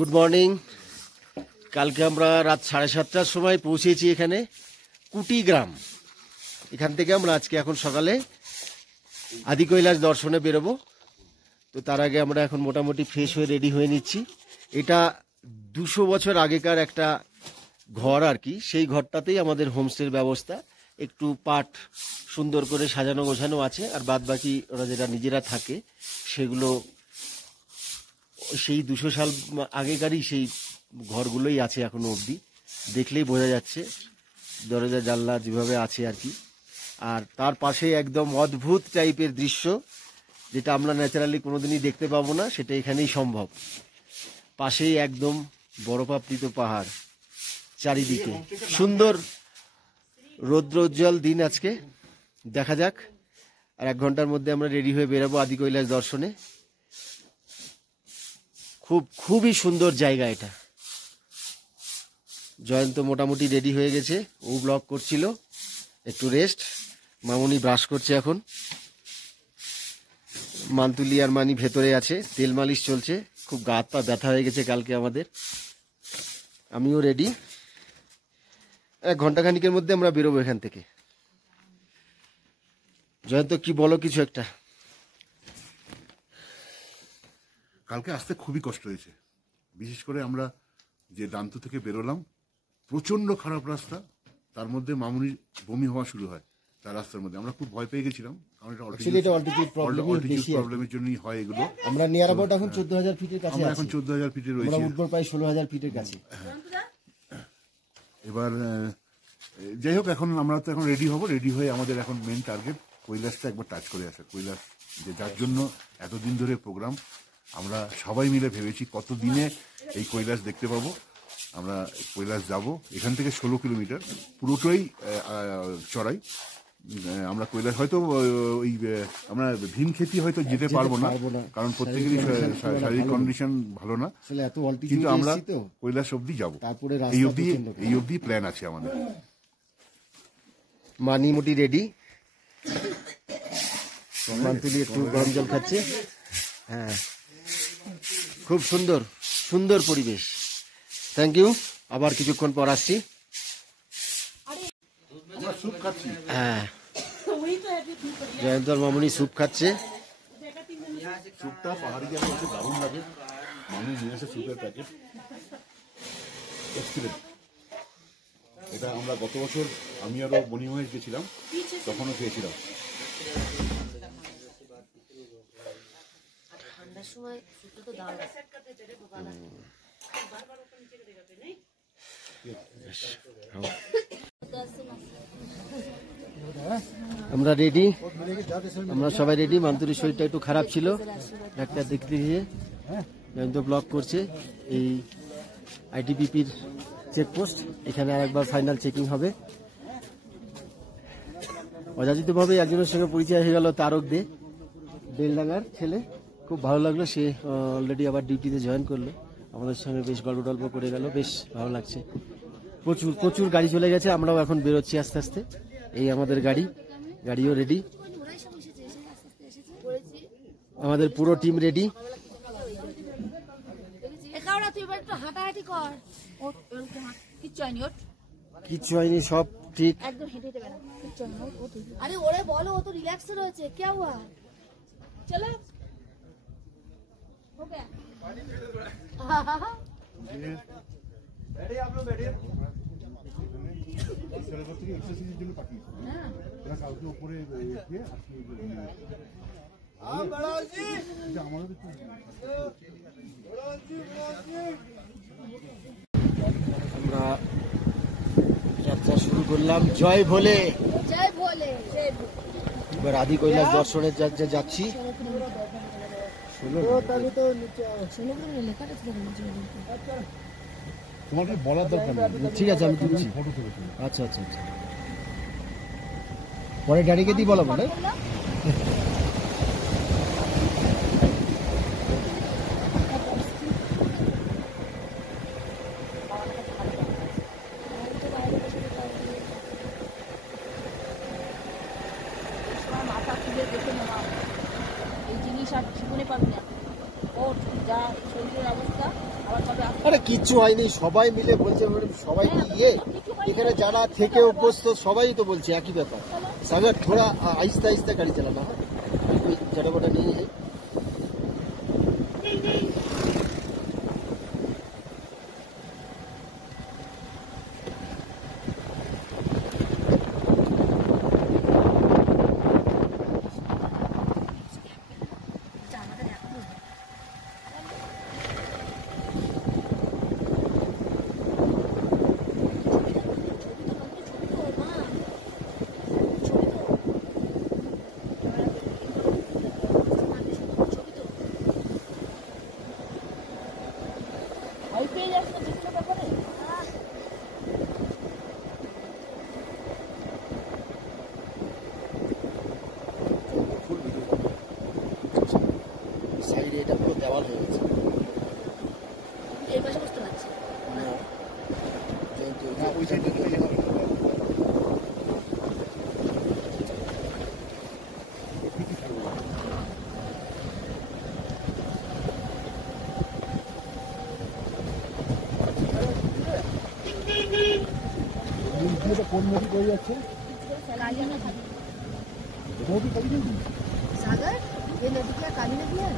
Good morning. কালকে আমরা রাত 7:30টার সময় পৌঁছেছি এখানে কুটি গ্রাম। এখান থেকে আমরা আজকে এখন সকালে আদি কৈলাস দর্শনে বেরোবো। তো তার আগে আমরা এখন মোটামুটি ফ্রেশ হয়ে রেডি হয়ে নিচ্ছি। এটা 200 বছর আগেকার একটা ঘর আর কি। সেই ঘরটাতেই আমাদের হোমস্টের ব্যবস্থা, একটু পাট সুন্দর করে সাজানো গোছানো আছে, আর বাদ বাকি ওরা যেটা নিজেরা থাকে সেগুলো সেই 200 সাল আগেকারই সেই ঘরগুলোই আছে এখনো অবধি। দেখলেই বোঝা যাচ্ছে দরজা জানলা যেভাবে আছে আর কি। আর তার পাশে একদম অদ্ভুত টাইপের দৃশ্য, যেটা আমরা ন্যাচারালি কোনোদিনই দেখতে পাবো না, সেটা এখানেই সম্ভব। পাশেই একদম বরফাবৃত পাহাড়, চারিদিকে সুন্দর রৌদ্রোজ্জ্বল দিন আজকে। দেখা যাক, আর 1 ঘন্টার মধ্যে আমরা রেডি হয়ে বেরাবো আদি কৈলাস দর্শনে। খুবই সুন্দর জায়গা এটা। জয়ন্ত মোটামুটি রেডি হয়ে গেছে, ও ব্লগ করছিল, একটু রেস্ট। মামুনি ব্রাশ করছে এখন। মান্তুলি আর মানি ভেতরে আছে, তেল মালিশ চলছে। খুব গা হাত পা ব্যথা হয়ে গেছে কালকে আমাদের। আমিও রেডি। 1 ঘন্টা খানিকের মধ্যে আমরা বেরোবো এখান থেকে। জয়ন্ত কি বলো কিছু একটা। কালকে আসতে খুবই কষ্ট হয়েছে, বিশেষ করে আমরা যে দান্ত থেকে বেরোলাম, প্রচন্ড খারাপ রাস্তা। তার মধ্যে মামুনির বমি হওয়া শুরু হয় তার রাস্তার মধ্যে। আমরা খুব ভয় পেয়ে গেছিলাম, কারণ এটা অল্টিটিউড প্রবলেমের জন্যই হয় এগুলো। আমরা নিয়ার অ্যাবাউট এখন 14,000 ফিটের কাছে। আমরা এখন 14,000 ফিটে রয়েছি, আমরা উঠবো প্রায় 16,000 ফিটের কাছে। এবার যাই হোক, এখন আমরা তো এখন রেডি হব। রেডি হয়ে আমাদের এখন মেন টার্গেট কৈলাসটা একবার টাচ করে আসা। কৈলাস যে যার জন্য এতদিন ধরে প্রোগ্রাম, আমরা সবাই মিলে ভেবেছি কতদিনে এই কৈলাস দেখতে পাবো। আমরা কৈলাস যাব, এখান থেকে 16 কিলোমিটার, পুরোটাই চড়াই। আমরা কৈলাস হয়তো ওই আমরা ভীমক্ষেতি হয়তো যেতে পারবো না, কারণ প্রত্যেকেরই শারীরিক কন্ডিশন ভালো না, কিন্তু আমরা কৈলাস অবধি যাবো। এই অবধি প্ল্যান আছে আমাদের। মানি মোটি রেডি, মান্তুলি একটু গরম জল খাচ্ছে। হ্যাঁ, খুব সুন্দর সুন্দর পরিবেশ। Thank you. আবার কিছুক্ষণ পর আসছি। হ্যাঁ, জয়ন্তর মামুনি স্যুপ খাচ্ছে। স্যুপটা পাহাড়ি জায়গা হচ্ছে, দারুণ লাগে। মামুনি নিয়ে এসে স্যুপের প্যাকেট, এক্সিলেন্ট। এটা আমরা গত বছর আমি আরো মণিমহেশ গেছিলাম, তখনও খেয়েছিলাম। আমরা রেডি, আমরা সবাই রেডি। মান্তুরির শরীরটা একটু খারাপ ছিল, ডাক্তার দেখতে গিয়ে। জয়ন্ত ব্লক করছে এই আইটিবিপির চেকপোস্ট। এখানে আরেকবার ফাইনাল চেকিং হবে। অযাচিতভাবে একজনের সঙ্গে পরিচয় হয়ে গেল, তারক দে, বেলডাঙ্গার ছেলে। খুব ভালো লাগলো, সে অলরেডি আবার ডিউটিতে জয়েন করলো। আমাদের সঙ্গে বেশ গল্প টল্প করে গেল, বেশ ভালো লাগছে। প্রচুর প্রচুর গাড়ি চলে গেছে, আমরাও এখন বেরোচ্ছি আস্তে আস্তে। এই আমাদের গাড়ি, গাড়িও রেডি, আমাদের পুরো টিম রেডি। কিচ্ছু হয়নি, সব ঠিক। আরে ওরে বলো, ও তো রিল্যাক্স রয়েছে। কে হুয়া? চলো हो गया। बैठिए आप लोग, बैठिए। एक्सरसाइज के लिए पार्टी है तेरा साल के ऊपर ये हां बड़ा जी हमारे আমরা যাত্রা শুরু করলাম। জয় ভোলে, জয় ভোলে, জয় ভোলে। এবার আদি কৈলাস দর্শনের যাচ্ছি। তোমাকে বলার দরকার নেই, ঠিক আছে আমি তুলছি। আচ্ছা আচ্ছা আচ্ছা, পরে ড্যাডিকে দিয়ে বলা বলে। এই জিনিস আর জীবনে পাবি না। ওর যা শরীরের অবস্থা, আবার কবে আরে কিচ্ছু হয়নি, সবাই মিলে বলছে, সবাই কি ইয়ে, এখানে যারা থেকে অভ্যস্ত সবাই তো বলছে একই ব্যাপার। সাগর থোড়া আস্তে আস্তে গাড়ি চালানা, জড়া বড়া নেই। সাইডে এটা পুরো দেওয়াল হয়ে গেছে। এই পাশে বুঝতে পারছি ওই সাইডে চলে যাবে। কোন নদী বয়ে যাচ্ছে? নদী কালী নদী। सागर ये नदी क्या काली नदी है?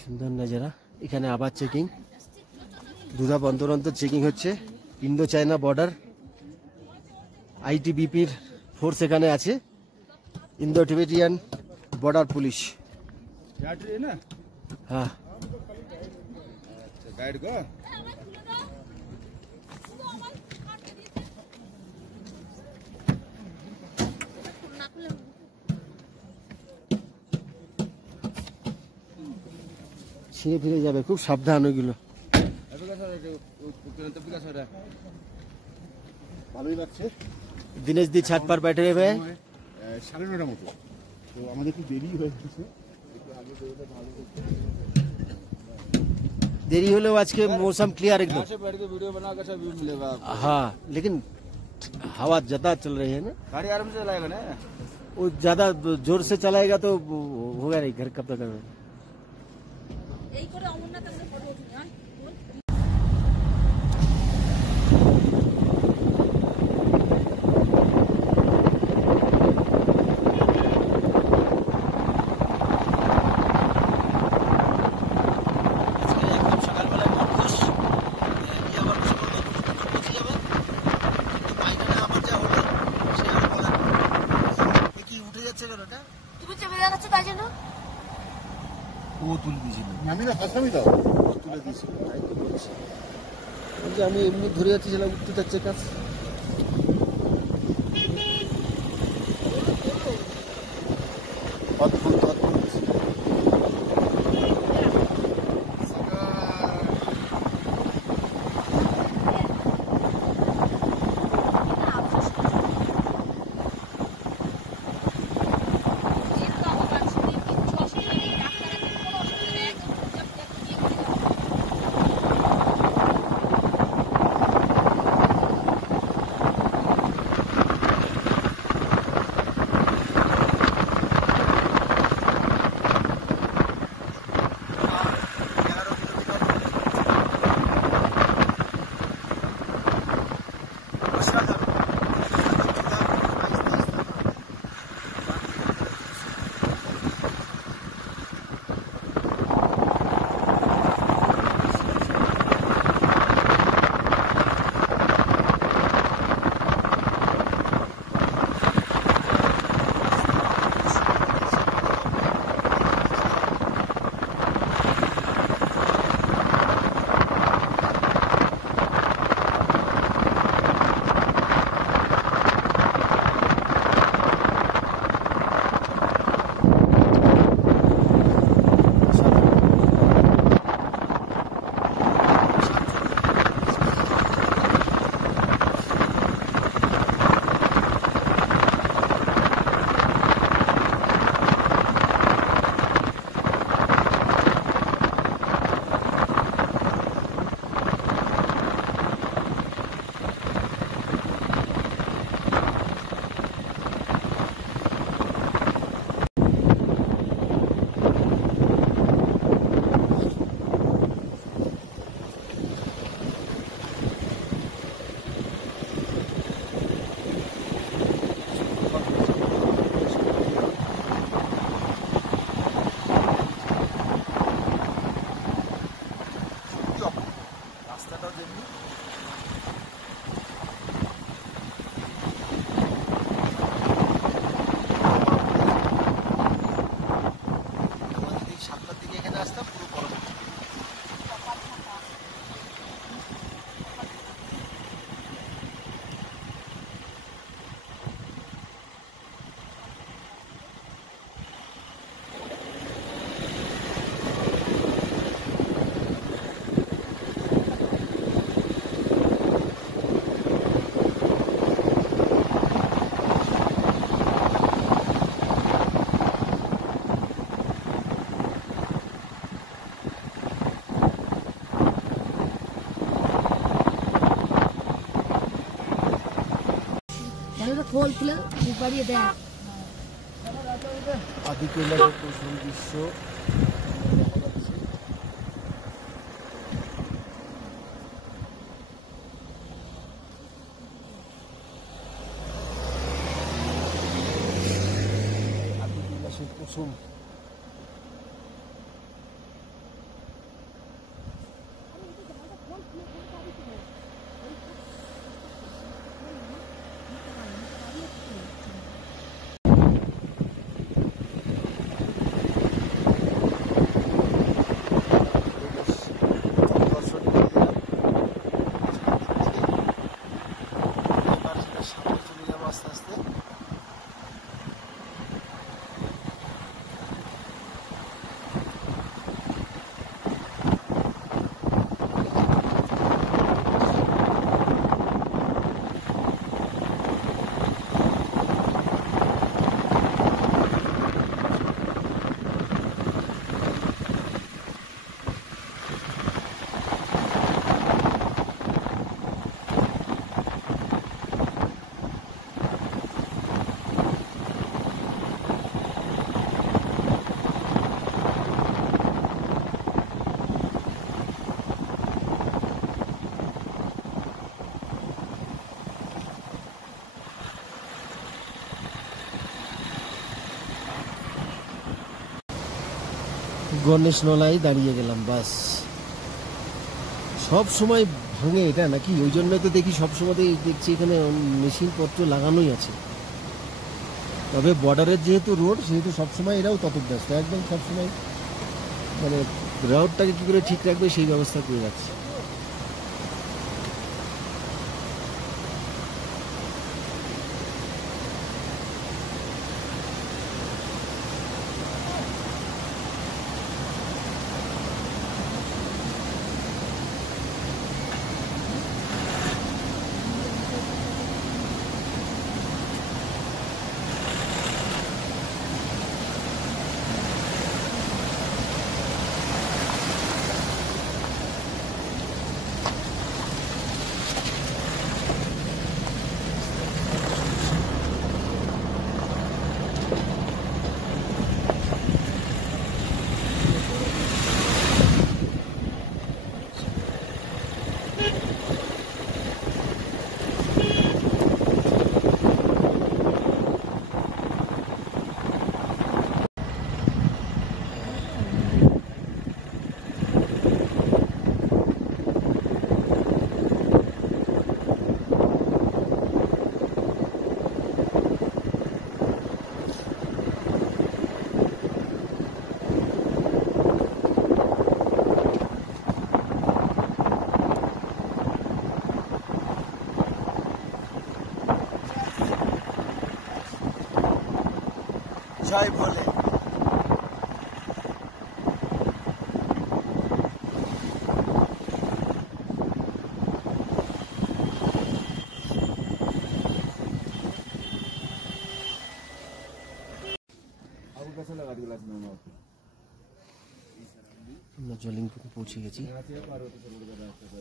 সুন্দর নজারা। এখানে আবার চেকিং, দুধাপ অন্তর অন্তর চেকিং হচ্ছে। ইন্দো চায়না বর্ডার, আইটিবিপির ফোর্স এখানে আছে, ইন্দো টিবেটিয়ান বর্ডার পুলিশ। হ্যাঁ, ছিঁড়ে ফিরে যাবে, খুব সাবধান ওইগুলো। ভালোই লাগছে। दिनेश दी छत पर बैठे हुए हैं। 9:30 মতো, তো আমাদের একটু দেরি হয়ে গেছে। देरी हो लो, आज के मौसम क्लियर एकदम। वीडियो बनाकर सब व्यू मिलेगा आपको। हाँ, लेकिन हवा ज्यादा चल रही है ना, गाड़ी आराम से चलाएगा ना। वो ज्यादा जोर से चलाएगा तो होगा नहीं, घर कब तक करना। এই করে অমরনাথ আমাদের ফটো উঠিনি হয়। তুমি চেপে যাচ্ছ তাই জন্য ও তুলে দিয়েছিল, আমি না হাসামি দাও। ও তুলে দিয়েছিল, তাই তো বলছি। বলছি আমি এমনি ধরে যাচ্ছিলাম, উঠতে যাচ্ছে কাজ। অদ্ভুত অদ্ভুত। সাতটার দিকে এখানে আসতাম পুরো বরফ। খোল খুলে বাড়িয়ে দেয়। আদি কৈলাসের প্রথম দৃশ্য আদি কৈলাসের প্রথম গণেশ নলাই দাঁড়িয়ে গেলাম, বাস। সব সময় ভাঙে এটা নাকি? ওই জন্য তো দেখি সব সময় দেখছি এখানে মেশিন পত্র লাগানোই আছে। তবে বর্ডারের যেহেতু রোড, সেহেতু সবসময় এরাও তত ব্যস্ত, একদম সবসময় মানে রোডটাকে কি করে ঠিক রাখবে সেই ব্যবস্থা করে রাখছে। জয় বলে आपको कैसा लगा गिलास में? আমরা জলিংপুরে পৌঁছে গেছি। पार्वती सरोवर का रास्ता पर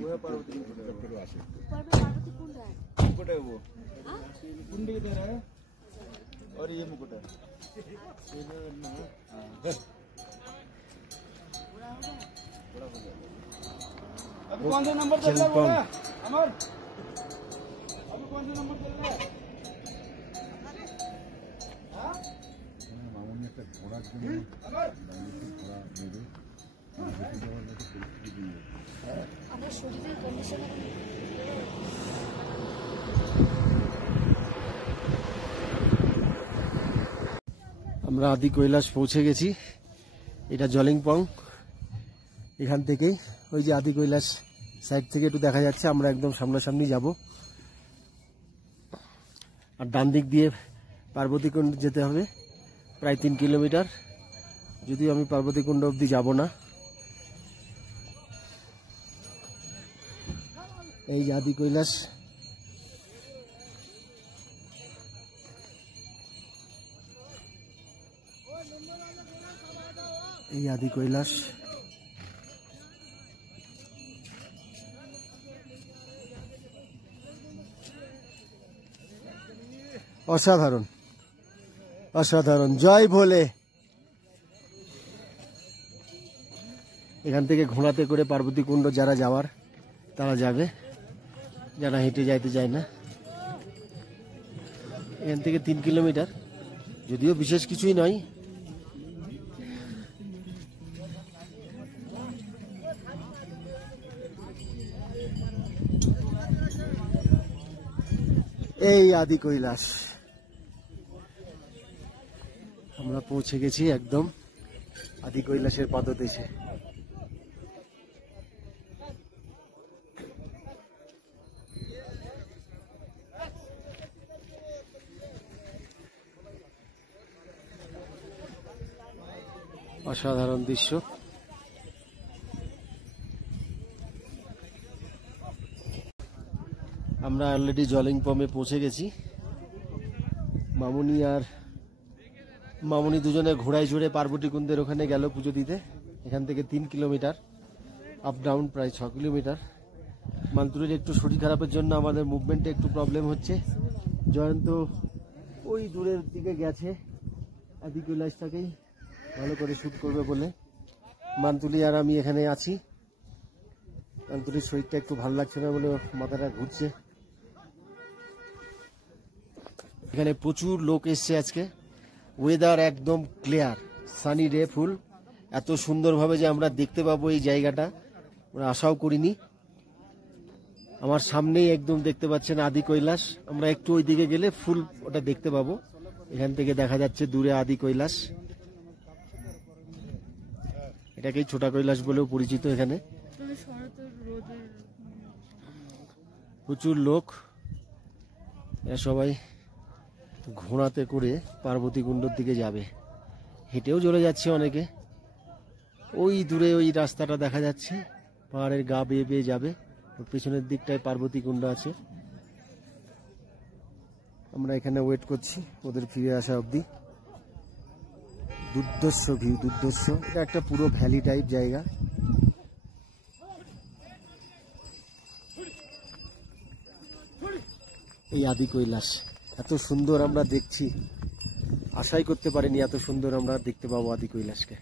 वो है पार्वती मुकुट আসে मुकुट है वो कुंडी इधर है और ये मुकुट है। अभी कौन सा नंबर चल रहा है अमर? अभी कौन सा नंबर चल रहा है? মামুনি একটা ঘোড়ার জন্য ঘোড়া নেবে। শরীরের কন্ডিশন আমরা আদি কৈলাস পৌঁছে গেছি। এটা জলিংপং। এখান থেকেই ওই যে আদি কৈলাস সাইড থেকে একটু দেখা যাচ্ছে, আমরা একদম সামনাসামনি যাব। আর ডান দিক দিয়ে পার্বতীকুণ্ড যেতে হবে প্রায় 3 কিলোমিটার। যদিও আমি পার্বতীকুণ্ড অবধি যাব না। এই যে আদি কৈলাস। এই আদি কৈলাস। অসাধারণ, অসাধারণ। জয় ভোলে। এখান থেকে ঘোড়াতে করে পার্বতীকুণ্ড যারা যাওয়ার তারা যাবে, যারা হেঁটে যাইতে চায় না। এখান থেকে 3 কিলোমিটার, যদিও বিশেষ কিছুই নয়। এই আদি কৈলাস। আমরা পৌঁছে গেছি একদম আদি কৈলাসের পাদদেশে। অসাধারণ দৃশ্য। আমরা অলরেডি জলিংপমে পৌঁছে গেছি। মামুনি দুজনে ঘোড়ায় চড়ে পার্বতীকুণ্ডের ওখানে গেল পুজো দিতে। এখান থেকে 3 কিলোমিটার, আপ ডাউন প্রায় 6 কিলোমিটার। মান্তুরের একটু শরীর খারাপের জন্য আমাদের মুভমেন্টে একটু প্রবলেম হচ্ছে। জয়ন্ত ওই দূরের দিকে গেছে আদি কৈলাসটাকেই ভালো করে শ্যুট করবে বলে। মান্তুলি আর আমি এখানে আছি। মান্তুলির শরীরটা একটু ভালো লাগছে না বলে মাথাটা ঘুরছে। এখানে প্রচুর লোক এসছে আজকে। ওয়েদার একদম ক্লিয়ার, সানি ডে ফুল। এত সুন্দরভাবে যে আমরা দেখতে পাবো এই জায়গাটা আমরা আশাও করিনি। আমার সামনেই একদম দেখতে পাচ্ছেন আদি কৈলাস। আমরা একটু ওই দিকে গেলে ফুল ওটা দেখতে পাবো। এখান থেকে দেখা যাচ্ছে দূরে আদি কৈলাস। এটাকেই ছোটা কৈলাস বলেও পরিচিত। এখানে প্রচুর লোক। এরা সবাই ঘোড়াতে করে পার্বতীকুণ্ডর দিকে যাবে। হেঁটেও চলে যাচ্ছে অনেকে। ওই দূরে ওই রাস্তাটা দেখা যাচ্ছে, পাহাড়ের গা বেয়ে বেয়ে যাবে। ওর পেছনের দিকটায় পার্বতীকুণ্ড আছে। আমরা এখানে ওয়েট করছি ওদের ফিরে আসা অবধি। দুর্ধর্ষ ভিউ, দুর্ধর্ষ। এটা একটা পুরো ভ্যালি টাইপ জায়গা। এই আদি কৈলাস এত সুন্দর আমরা দেখছি, আশাই করতে পারিনি এত সুন্দর আমরা দেখতে পাবো আদি কৈলাসকে।